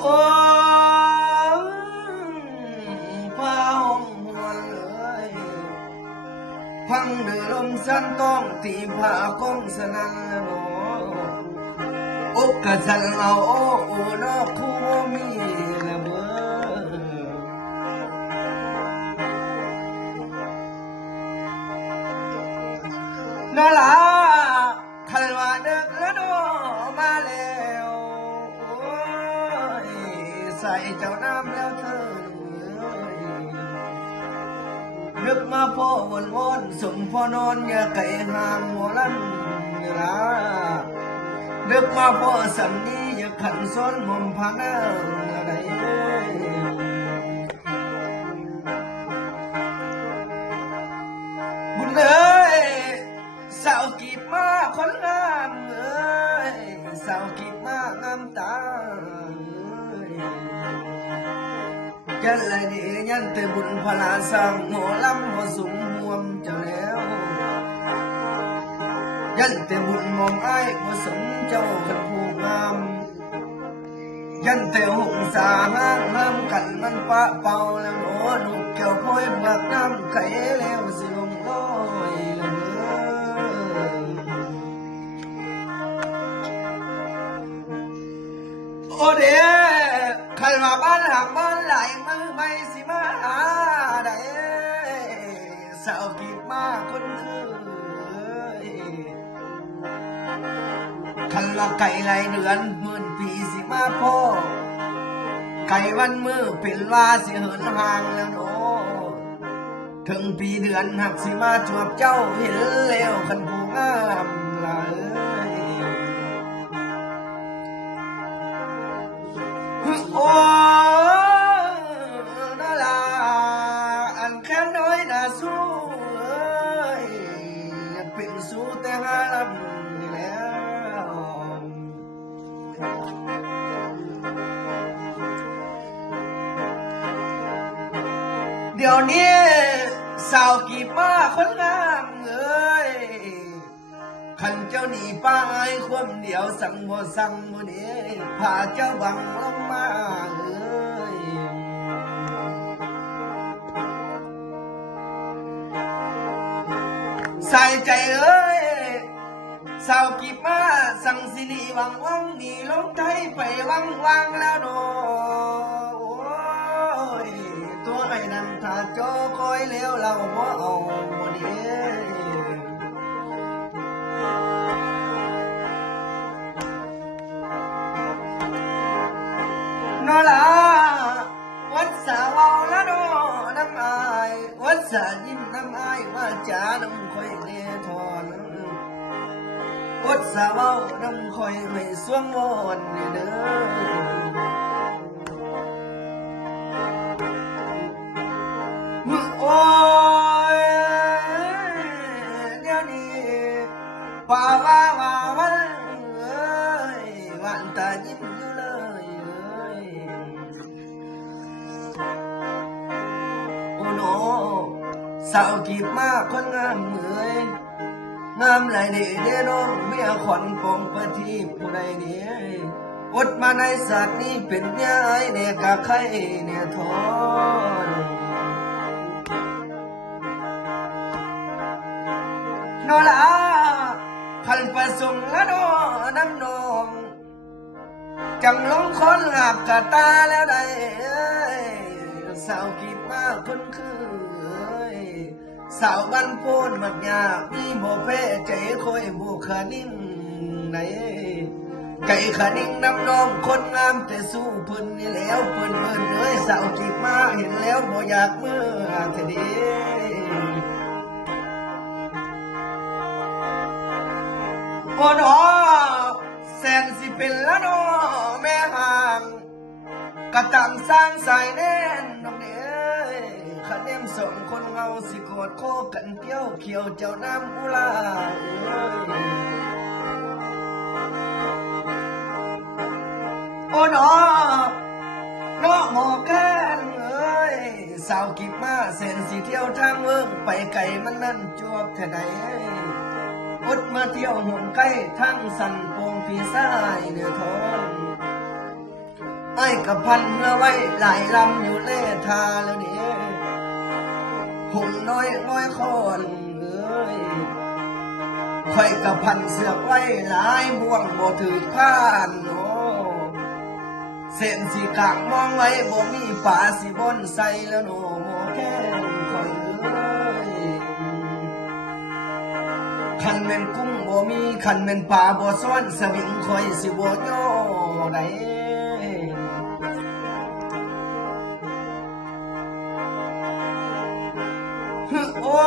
โอ้ผ้าห่มหัวเลยพังเดือลมสันต้องตีผ้าคงสนั่นละหนออกกะจันเอาโอ้นอกคู่มีละเบอนั่นล่ะคันว่าเด็กละโนมาแล้วโอ้ยใส่เจ้าน้ำแล้วเธอนึกมาพ่อวนสมพ่อนอนอย่าไก่หามหัวลันอย่าละนึกมาพ่อสำนีอย่าขันซ้อนมุมพานาอะไรบุญเอ้ยสาวกีบมาคนงามเอ้ยสาวกีบมางามตายันไรนี่ยันแต่บุญพลาสังหัวลำหัวสูงห่วมเจ้าแล้วยันแต่บุญมองไอ้หัวสมเจ้าขันผู้งามยันแต่หงสาห้างห้ามกันมันปะเป่าแล้วโอ้ลูกแก้วพ้อยเบิกน้ำไข่แล้วสิลงลอยละเมื่อโอ้เด้ขันว่าบ้านหักบ้านไหลมือไม่สิมาหาได้สาวกีบมาคนคือขันละไก่ไหลเดือนหมื่นปีสิมาพ่อไก่วันมือเป็นว่าสิเหินห่างแล้วโนถึงปีเดือนหักสิมาจวบเจ้าเห็นแล้วขันผู้งามละโอ้น่าลาอันแค่น้อยน่าสู้อยากเป็นสู้แต่หาลำนี่แล้วเดี๋ยวนี้สาวกีบมาคนงามขันเจ้าหนีป้าไอ้ความเดียวสั่งบ่สั่งบ่นี้พาเจ้าบังลงมาใส่ใจสาวกีบมาสั่งสินีวังวังนี่ลงไทยไปวังวังแล้วโนโอ้ยตัวไอ้นั่นถ้าโจคอยเลี้ยวเราบ่เอาบ่นี้นอลาวัดสาวาละโนน้ำอายวัดสายิ้มน้ำอายว่าจ๋าน้ำคอยเนทอนวัดสาวาน้ำคอยไม่สวงวอนเด้อโอ้ยเดี๋ยวนี้ป่าว่าวันวันตายิ้มอยู่เลยโอ้โนสาวกีบมาคนงามงามไหลเด้น้องเมียขวัญปองประทีปผู้ใดเนี่ยอดมาในศาสตร์นี้เป็นเมียไอ้เนี่ยกะไข่เนี่ยทอนนอละขันประสงค์ละนอน้ำนองจังลงคนหักกะตาแล้วได้สาวกีบมาคนคือสาวบ้านโพนมักยามีโมเพ่ใจคอยโมขานิ่งไหนไก่ขานิ่งน้ำน้องคนงามแต่สู้เพิ่นนี่แล้วเพิ่นสาวกีบมาเห็นแล้วบ่อยากเมื่อเท่ดีโอ้หนอแสนสิเป็นละนอแม่ห่างกระตังสร้างสายแน่นน้องเนี่ยคะแนนส่งคนเงาสิโกดโคกันเกี้ยวเขียวเจ้าน้ำกุลาโอ้หนอหมอแก้นสาวกีบมาเส้นสีเที่ยวทางเมืองไปไก่มันนั่นจวบแค่ไหนอดมาเที่ยวหมุนใกล้ทั้งสันโปงพี่สายเนื้อทอง ไอ้กับพันเมื่อไว้หลายลำอยู่เล่ทาแล้วนี่หุ่นน้อยน้อยคนเอ้ยค่อยกับพันเสือกไว้หลายบ่วงบ่ถือข้านโอ้เส้นสีกลางมองไว้บ่มีฝาสีบนใส่แล้วโนโมแก้มค่อยเอ้ยคันเป็นกุ้งบ่มีคันเป็นปลาบ่ซ้อนสวิงค่อยสิบ่โยได้โอ้